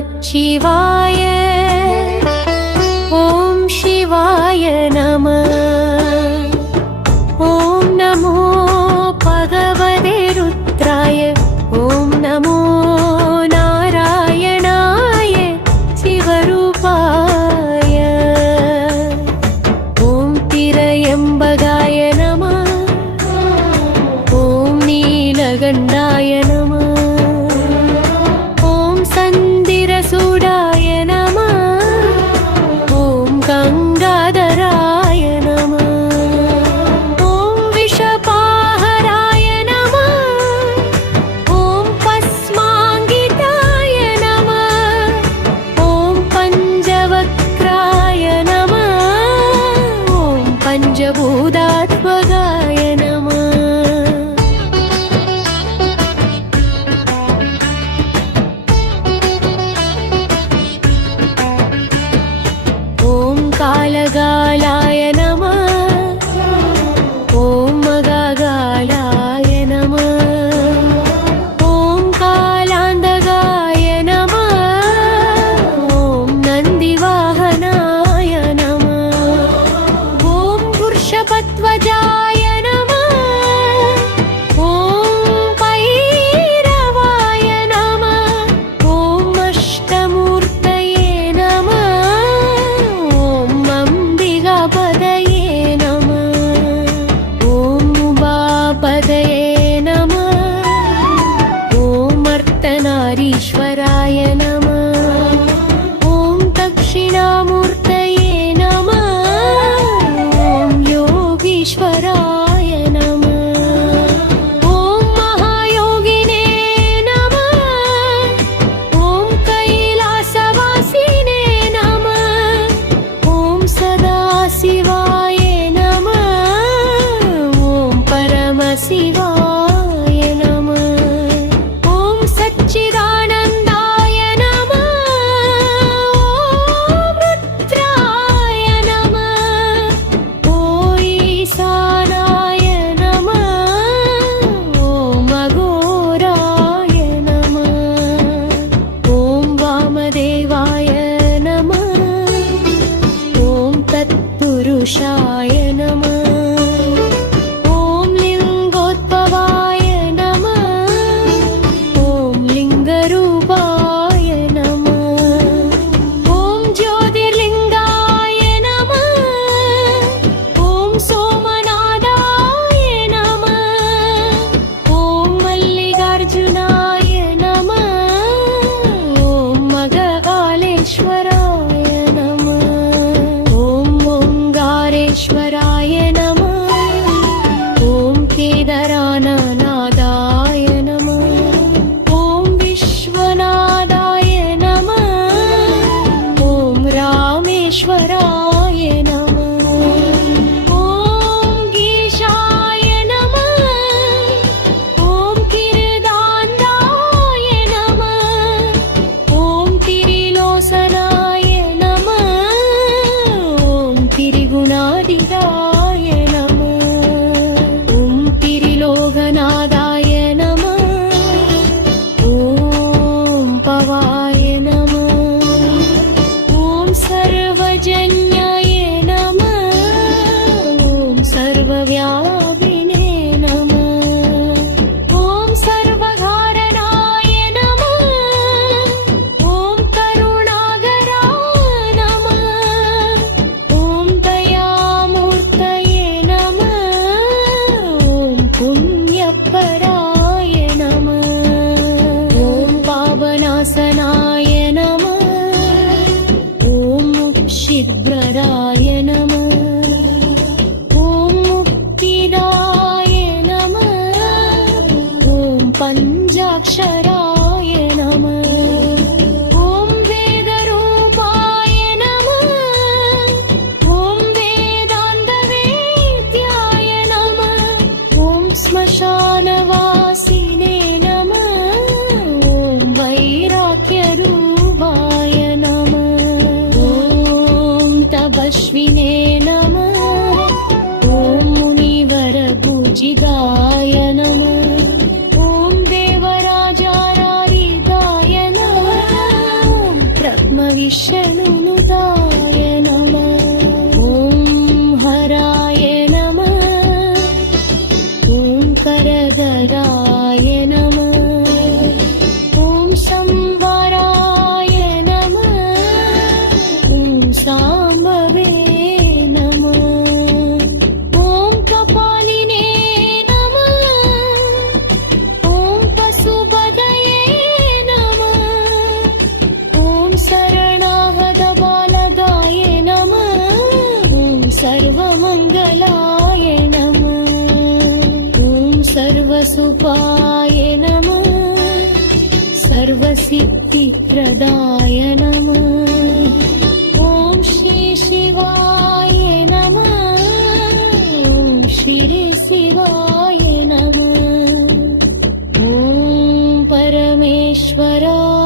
நமச்சிவாய. ஓம் சிவாய நம. ஓம் நமோ பகவதே ருத்ராய. ஓம் நமோ நாராயணாய சிவரூபாய. ஓம் திரையம்பகாய நம. ஓம் நீலகண்டாய நம. ஓம் சந்திரசூடாய நம. ஓம் கங்காதராய நம. ஓம் விஷபாஹராய நம. ஓம் பஸ்மாங்கிதாய நம. ஓம் பஞ்சவக்ராய நம. ஓம் பஞ்சபூதாத்மகாய நம. காலகாலாய நம. ஓம் மகாகாலாய நம. ஓம் காலாந்தகாய நம. ஓம் நந்திவாகனாய நம. ஓம் புருஷபத்வஜாய நம. ஓம் பைரவாய நம. ஓம் அஷ்டமூர்த்தயே நம. பதயே நம. ஓம் உமாபதயே நம. ஓம் அர்த்தநாரீஸ்வராய நம. ஓம் தக்ஷிணாமூர்த்தயே நம. ஓம் யோகீஸ்வராய நம. ஓம் மகாயோகினே நம. ஓம் கைலாசவாசினே நம. ஓம் சதா சிவாய நம. ஓம் பரமசிவாய நம. ஓம் சச்சிதானந்தாய நம. ஓம் ருத்ராய நம. ஓம் ஈசானாய நம. ஓம் அகோராய நம. ஓம் வாமதேவாய நம. ஓம் தத்புருஷாய நம. ஓம் லிங்கோத்பவாய நம. ஓம் லிங்கரூபாய நம. ஓம் ஜோதிர்லிங்காய நம. ஓம் சோமநாதாய நம. ஓம் மல்லிகார்ஜுனாய நம. ஓம் மகாகாலேஸ்வராய நம. ஓம் ஓங்காரேஸ்வராய நம. ஓம் கேதாரநாதாய நம. ஓம் விஸ்வநாதாய நம. ஓம் ராமேஸ்வராய நம. ஓம் கீஷாய நம. ஓம் கிருதாந்தாய நம. ஓம் திரிலோசனாய நம. ஓம் திரிகுணாதிதாய நம. ஓம் திரிலோகநாதாய நம. ஓம் பவாய நம. ஓம் சர்வஜன்யாய நம. ஓம் சர்வவ்யாபினே நம. ஓம் சர்வகாரணாய நம. ஓம் கருணாகராய நம. ஓம் தயாமூர்த்தயே நம. ஓம் புண்ணியப்பராய நம. ஓம் பாபநாசனாய நம. ஓம் முக்ஷித்ரராய நம. ஓம் முக்திதாய நம. ஓம் பஞ்சாக்ஷராய நம. ஓம் வேதரூபாய நம. ஓம் வேதாந்தவேத்யாய நம. ஓம் ஸ்மசானவாசினே நம. ஓம் வைராக்கியரூபாய நம. ஓம் தபஸ்வினே நம. ஓம் முனிவரபூஜிதாய நம. ஓம் தேவராஜாராயிதாய நம. ஓம் गङ्गाधराय नमः ॐ शम्बराय नमः ॐ साम्बवे नमः ॐ कपालिने नमः ॐ पशुपतये नमः ॐ शरणागतबालकाय नमः ॐ सर्वमङ्गलाय नमः ॐ सर्वसुखाय नमः सर्वसिद्धिप्रदाय नमः ॐ श्री शिवाय नमः ॐ श्री शिवाय नमः ॐ परमेश्वराय